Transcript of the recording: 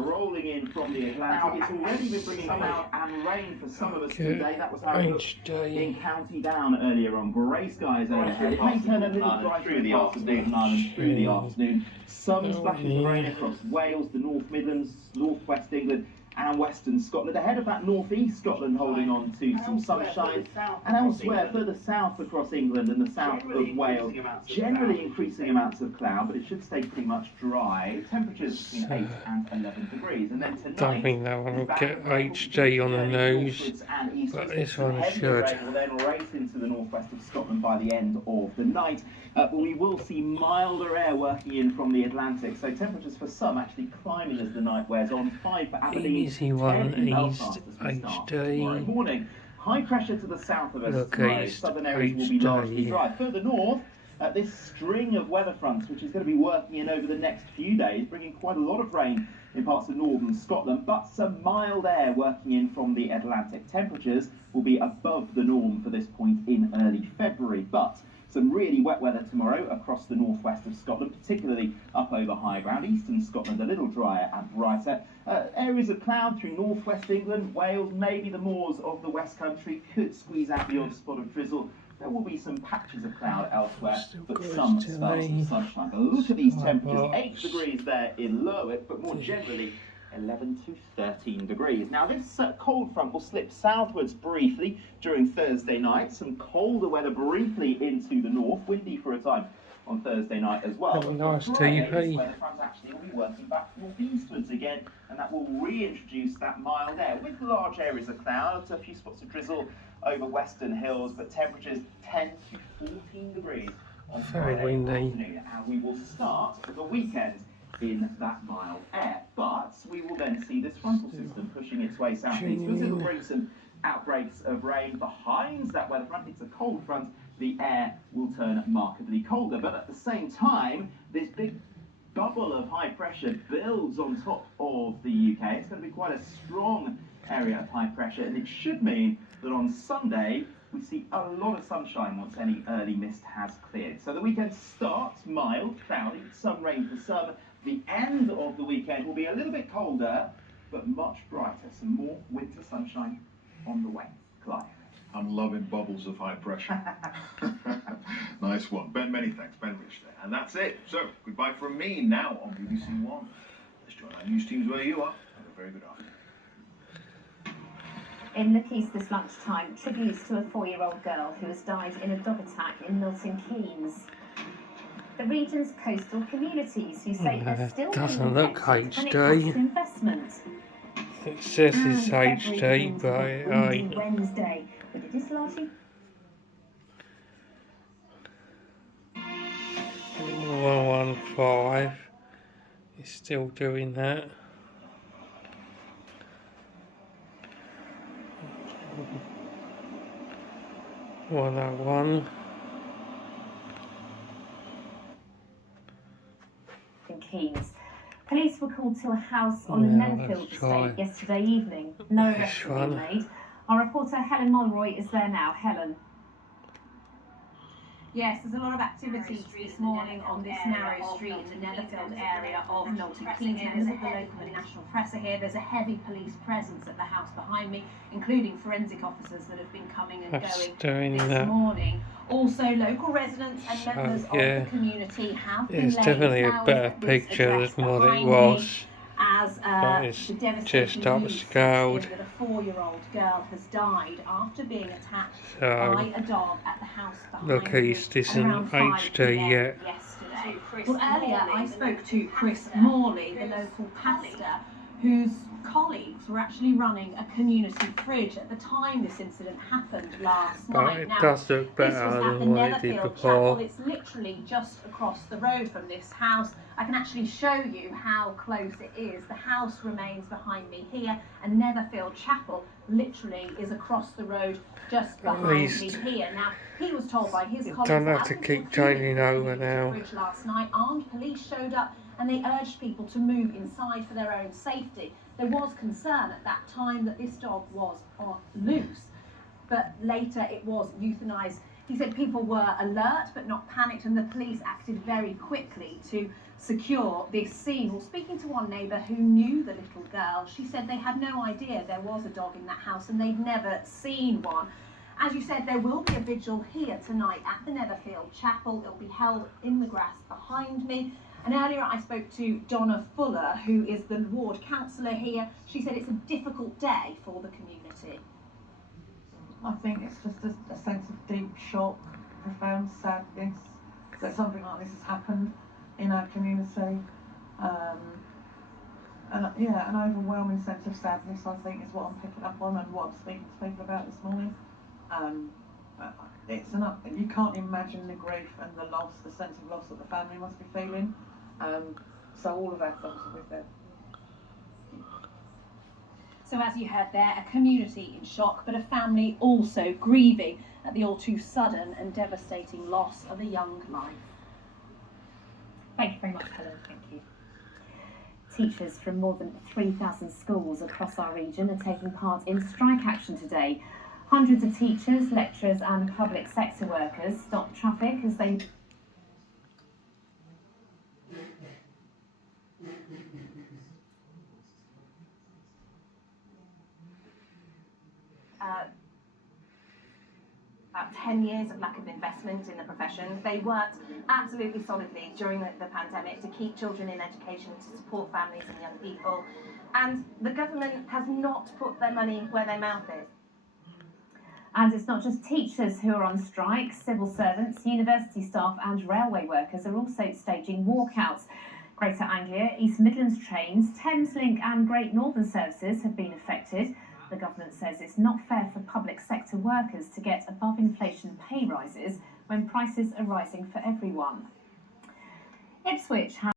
rolling in from the Atlantic. It's already been bringing cloud and rain for some of us today. That was how it looked in County Down earlier on. Grey skies overhead. It may turn a little dry through the afternoon, Ireland through the afternoon. Some splashes of rain across Wales, the North Midlands, North West England and Western Scotland. Ahead of that, North East Scotland holding on to some sunshine, and elsewhere further south across England and the south of Wales, generally increasing amounts of cloud, but it should stay pretty much dry. Temperatures between 8 and 11 degrees. And then tonight, don't think that one will get HD on the news, but this one should. Rain will then race into the northwest of Scotland by the end of the night, but we will see milder air working in from the Atlantic, so temperatures for some actually climbing as the night wears on. 5 for Aberdeen, Easy one, East HD. Morning. High pressure to the south of us. Look, Tomorrow. East Southern areas will be HD. largely dry. Further north, this string of weather fronts, which is going to be working in over the next few days, bringing quite a lot of rain in parts of northern Scotland, but some mild air working in from the Atlantic. Temperatures will be above the norm for this point in early February, but some really wet weather tomorrow across the northwest of Scotland, particularly up over high ground. Eastern Scotland a little drier and brighter. Areas of cloud through northwest England, Wales, maybe the moors of the West Country could squeeze out the odd spot of drizzle. There will be some patches of cloud elsewhere, but some spells of sunshine. But look at these temperatures, 8 degrees there in Lerwick, but more generally 11 to 13 degrees. Now this cold front will slip southwards briefly during Thursday night. Some colder weather briefly into the north, windy for a time on Thursday night as well. Nice TV. TV. Weather front actually will be working back northeastwards again, and that will reintroduce that mild air with large areas of cloud, a few spots of drizzle over western hills, but temperatures 10 to 14 degrees on Friday afternoon. And we will start the weekend in that mild air, but we will then see this frontal system pushing its way southeastwards. It will bring some outbreaks of rain behind that weather front. It's a cold front. The air will turn markedly colder, but at the same time, this big bubble of high pressure builds on top of the UK. It's going to be quite a strong area of high pressure, and it should mean that on Sunday we see a lot of sunshine once any early mist has cleared. So the weekend starts mild, cloudy, some rain for some. The end of the weekend will be a little bit colder, but much brighter. Some more winter sunshine on the way. Clive. I'm loving bubbles of high pressure. Nice one. Ben, many thanks. Ben Rich there. And that's it. So, goodbye from me now on BBC One. Let's join our news teams where you are. Have a very good afternoon. In the piece this lunchtime, tributes to a 4-year-old girl who has died in a dog attack in Milton Keynes. The region's coastal communities who say they're still doesn't look HD. Investment. It says it's HD, but I Wednesday, but it is largely 115. It's still doing that. $101. in Keynes. Police were called to a house on the Menfield estate yesterday evening. No arrests have been made. Our reporter Helen Mulroy is there now. Helen. Yes, there's a lot of activity this morning on this narrow street in the Netherfield area of Milton Keynes. Members of the local and national press are here. There's a heavy police presence at the house behind me, including forensic officers that have been coming and going this morning. Also, local residents and members of the community have been It's definitely a better picture than what it was. As the devastating news that a 4-year-old girl has died after being attacked by a dog at the house behind look, East isn't HD yet. Yesterday. Well, earlier I spoke to Chris Morley, the local pastor, whose colleagues were actually running a community fridge at the time this incident happened last night. It does look better than what it did before. It's literally just across the road from this house. I can actually show you how close it is. The house remains behind me here, and Netherfield Chapel literally is across the road just behind me here. Now, he was told by his colleagues don't have to keep changing over now. Last night, armed police showed up and they urged people to move inside for their own safety. There was concern at that time that this dog was loose, but later it was euthanized. He said people were alert but not panicked, and the police acted very quickly to secure this scene. Well, speaking to one neighbour who knew the little girl, she said they had no idea there was a dog in that house and they'd never seen one. As you said, there will be a vigil here tonight at the Netherfield Chapel. It'll be held in the grass behind me. And earlier I spoke to Donna Fuller, who is the ward councillor here. She said it's a difficult day for the community. I think it's just a sense of deep shock, profound sadness that something like this has happened in our community. And yeah, an overwhelming sense of sadness, I think, is what I'm picking up on and what I'm speaking to people about this morning. You can't imagine the grief and the loss, the sense of loss that the family must be feeling. So all of our thoughts are with them. So as you heard there, a community in shock, but a family also grieving at the all too sudden and devastating loss of a young life. Thank you very much, Helen. Thank you. Teachers from more than 3,000 schools across our region are taking part in strike action today. Hundreds of teachers, lecturers and public sector workers stopped traffic as they about 10 years of lack of investment in the profession. They worked absolutely solidly during the pandemic to keep children in education, to support families and young people. And the government has not put their money where their mouth is. And it's not just teachers who are on strike. Civil servants, university staff and railway workers are also staging walkouts. Greater Anglia, East Midlands trains, Thameslink and Great Northern services have been affected. The government says it's not fair for public sector workers to get above inflation pay rises when prices are rising for everyone. Ipswich